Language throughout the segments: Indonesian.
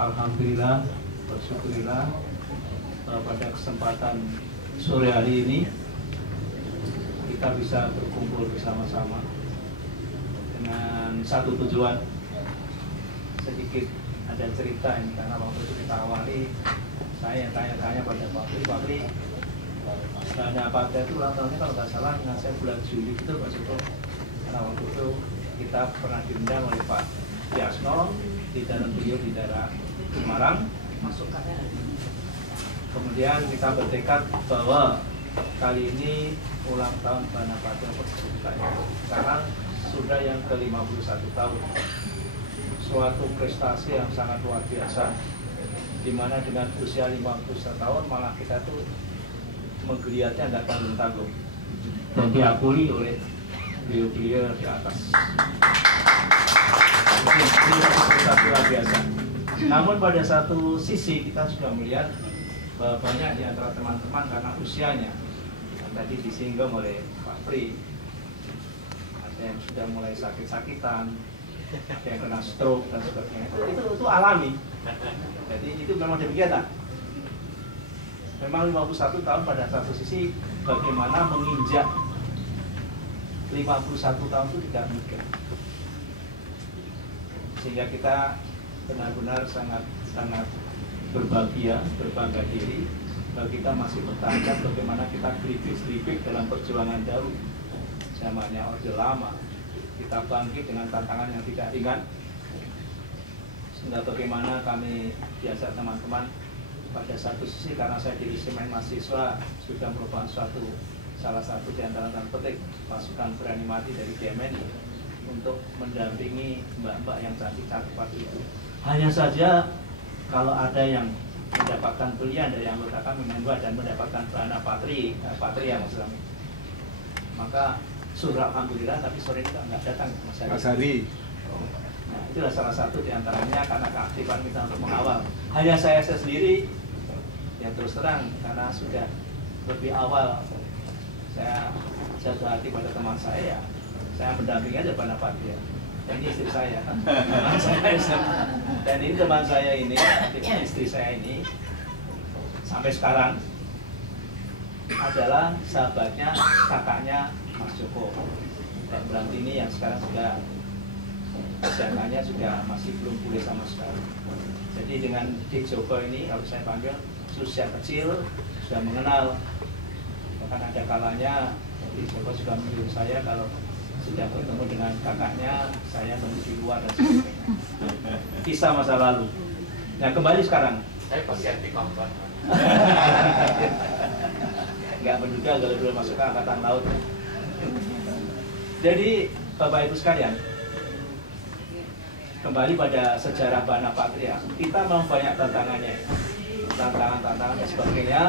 Alhamdulillah, bersyukurillah pada kesempatan sore hari ini kita bisa berkumpul bersama-sama dengan satu tujuan. Sedikit ada cerita ini karena waktu itu kita awali, saya tanya-tanya pada Pak Pri, Dana Partai itu ulang tahunnya kalau nggak salah dengan saya bulan Juli itu Pak Joko, karena waktu itu kita pernah diundang oleh Pak Yasno di dalam beliau di daerah Semarang. Kemudian kita bertekad bahwa kali ini ulang tahun Dana Partai sekarang sudah yang ke-51 tahun, suatu prestasi yang sangat luar biasa, dimana dengan usia 51 tahun malah kita tuh menggeliatnya nggak tanggung-tanggung dan diakui oleh beliau-beliau di atas. Ini prestasi luar biasa. Namun pada satu sisi kita sudah melihat bahwa banyak di antara teman-teman karena usianya yang tadi disinggung oleh Pak Pri, ada yang sudah mulai sakit-sakitan, ada yang kena stroke dan sebagainya. Itu alami. Jadi itu memang demikian lah. Memang 51 tahun pada satu sisi bagaimana menginjak 51 tahun itu tidak mudah. Sehingga kita benar-benar sangat berbahagia, berbangga diri bahwa kita masih bertahan bagaimana kita geribik dalam perjuangan dahulu. Zamannya Orde Lama, kita bangkit dengan tantangan yang tidak ringan. Sehingga bagaimana kami biasa teman-teman pada satu sisi karena saya di Semen mahasiswa sudah merupakan salah satu di antara tanda petik pasukan berani mati dari GMNI untuk mendampingi mbak-mbak yang cantik-cantik waktu itu. Hanya saja kalau ada yang mendapatkan pilihan dari anggota kami membuat dan mendapatkan Dana Patria maksudnya, maka surah alhamdulillah, tapi sore ini nggak datang Mas Hari. Nah, itulah salah satu di antaranya karena keaktifan kita untuk mengawal. Hanya saya sendiri, ya terus terang karena sudah lebih awal saya jatuh hati pada teman saya mendampingi aja Dana Patria. Dan ini istri saya, dan ini teman saya ini, istri saya ini sampai sekarang adalah sahabatnya kakaknya Mas Joko. Dan berarti ini yang sekarang sudah kesehatannya juga masih belum pulih sama sekali. Jadi dengan Dik Joko ini kalau saya panggil sejak kecil sudah mengenal. Bahkan ada kalanya Dik Joko juga menyuruh saya kalau sudah bertemu dengan kakaknya saya menuju luar dan sebagainya. Kisah masa lalu. Nah kembali sekarang. Saya pasien di kampung. Nggak menduga kalau dulu masuk ke angkatan laut. Jadi Bapak Ibu sekalian, kembali pada sejarah Dana Patria, kita memang banyak tantangannya, tantangan dan sebagainya.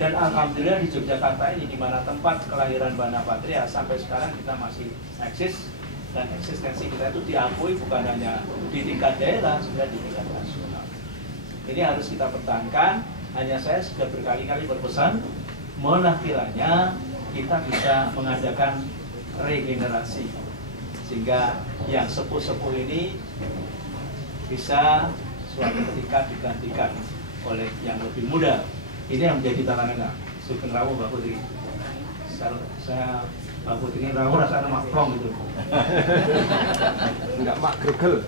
Dan alhamdulillah di Yogyakarta ini, di mana tempat kelahiran Dana Patria, sampai sekarang kita masih eksis dan eksistensi kita itu diakui bukan hanya di tingkat daerah, sudah di tingkat nasional. Ini harus kita pertahankan. Hanya saya sudah berkali-kali berpesan, mohonlah kiranya kita bisa mengadakan regenerasi sehingga yang sepuh-sepuh ini bisa suatu ketika digantikan oleh yang lebih muda. Ini yang menjadi tantangannya. Sugeng rawuh Mbak Putri. Saya Mbak Putri ini rawuh rasanya mak plong gitu. Enggak mak gregel.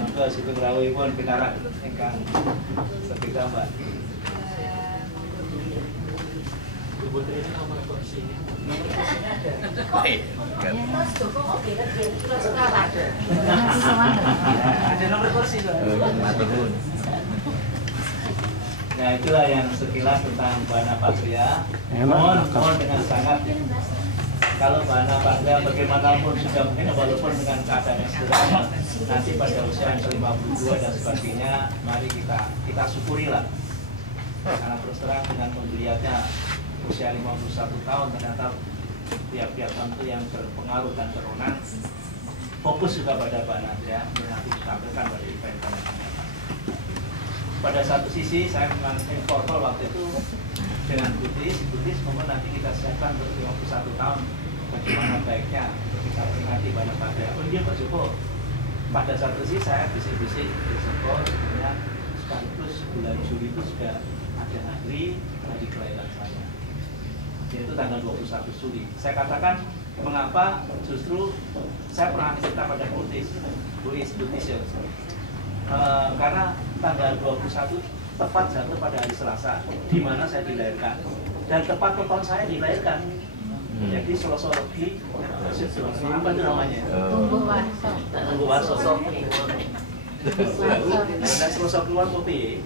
Maka Sugeng rawuh pun pinarak ingkang setia Mbak. Ibu Putri ini nomor kursinya. Mas Joko oke kan dia sudah sekarang. Ada nomor kursi Nah itulah yang sekilas tentang Dana Patria. Mohon dengan sangat kalau Dana Patria bagaimanapun sudah mungkin walaupun dengan keadaan yang sederhana nanti pada usia yang ke-52 dan sebagainya, mari kita syukurilah karena terus terang dengan melihatnya usia 51 tahun ternyata pihak-pihak tertentu yang berpengaruh dan berwenang fokus juga pada Dana ya, nanti ditampilkan pada event Dana. Pada satu sisi saya memang informal waktu itu dengan Butis, mohon nanti kita siapkan untuk 51 tahun bagaimana baiknya kita peringati Banapatra. Oh iya Pak Joko, pada saat itu sih saya bisik-bisik di Joko sebenarnya sekaligus bulan Juli itu sudah ada hari kelahiran saya, yaitu tanggal 21 Juli. Saya katakan mengapa justru saya pernah cerita pada tulis ya. Karena tanggal 21 tepat jatuh pada hari Selasa, di mana saya dilahirkan, dan tepat tahun saya dilahirkan. Jadi Selosologi, apa itu namanya? Tunggu Waso. Dan Selosok keluar kopi.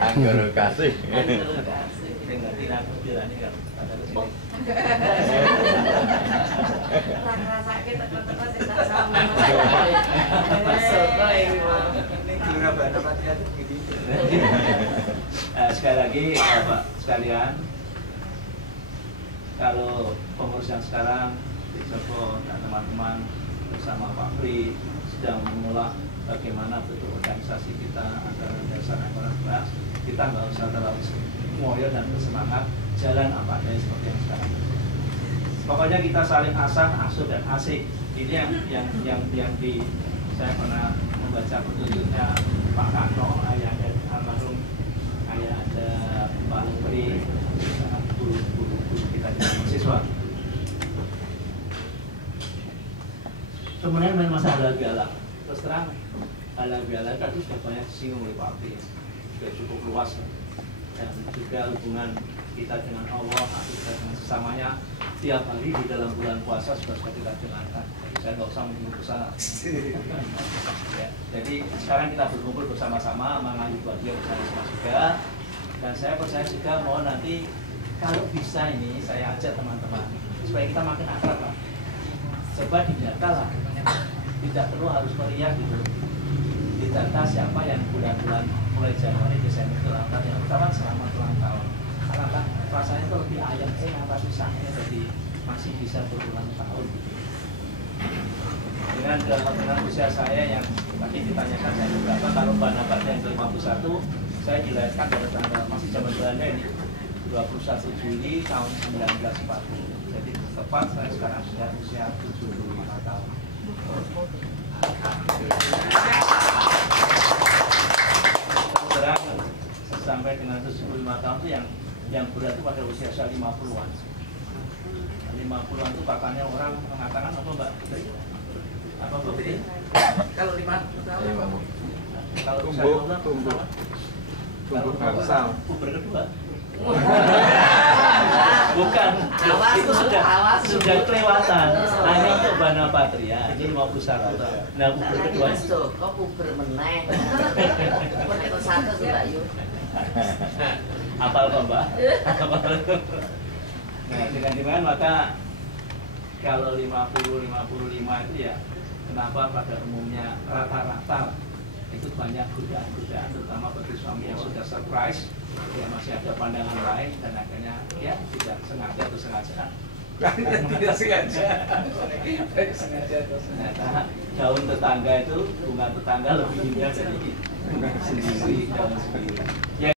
Anggur kasih. Tidak berjalan kan. Rasa kita teman-teman tidak sama. Sekali lagi Bapak sekalian, kalau pengurus yang sekarang di Joko dan teman-teman bersama Pak Pri sedang mengolah bagaimana bentuk organisasi kita agar dasar ekonomi kelas, kita nggak usah terlalu ngoyo dan bersemangat, jalan apa adanya seperti yang sekarang. Pokoknya kita saling asah, asuh dan asik. Ini yang di saya pernah membaca petunjuknya Pak Karno, ayah ada almarhum, ayah ada Pak Pri, guru kita di mahasiswa. Sebenarnya main masalah galak, terus terang halal bihalal tadi sudah banyak disinggung oleh Pak Pri, sudah cukup luas, dan juga hubungan kita dengan Allah, kita dengan sesamanya tiap hari di dalam bulan puasa sudah kita dengarkan. Jadi saya nggak usah menunggu sana. Ya, jadi sekarang kita berkumpul bersama-sama mengalir bahagia bersama-sama juga, dan saya percaya juga mohon nanti kalau bisa ini saya ajak teman-teman supaya kita makin akrab lah. Coba didata lah, tidak perlu harus meriah gitu. Didata siapa yang bulan-bulan mulai Januari, Desember itu ulang tahun, yang pertama selamat ulang tahun. Karena rasanya itu lebih ayam, apa susahnya, jadi masih bisa berulang tahun gitu. Dengan usia saya yang tadi ditanyakan saya berapa, kalau Banapatra yang ke-51 saya dilahirkan pada tanggal masih zaman Belanda ini 21 Juli tahun 1940. Jadi tepat saya sekarang sudah usia 75 tahun. Terang sampai dengan 75 tahun itu yang berat itu pada usia 50-an. 50-an itu katanya orang mengatakan apa Mbak? Apa Mbak? Kalau 50 tahun kalau Tumbuh karsal. puber kedua. Bukan, Awas, itu sudah awas, kelewatan. Hanya untuk Banapatra, ini 51. Nah, puber kedua. Kok puber meneh? Puber satu tuh Mbak Yu. Apal kok Mbak? Nah, dengan maka kalau 50-55 itu ya, kenapa pada umumnya rata-rata itu banyak godaan-godaan, terutama bagi suami yang sudah surprise, ya masih ada pandangan lain, dan akhirnya ya tidak sengaja atau sengaja. tidak sengaja. Ternyata daun tetangga itu, bunga tetangga lebih indah dari sendiri daun sendiri. Ya,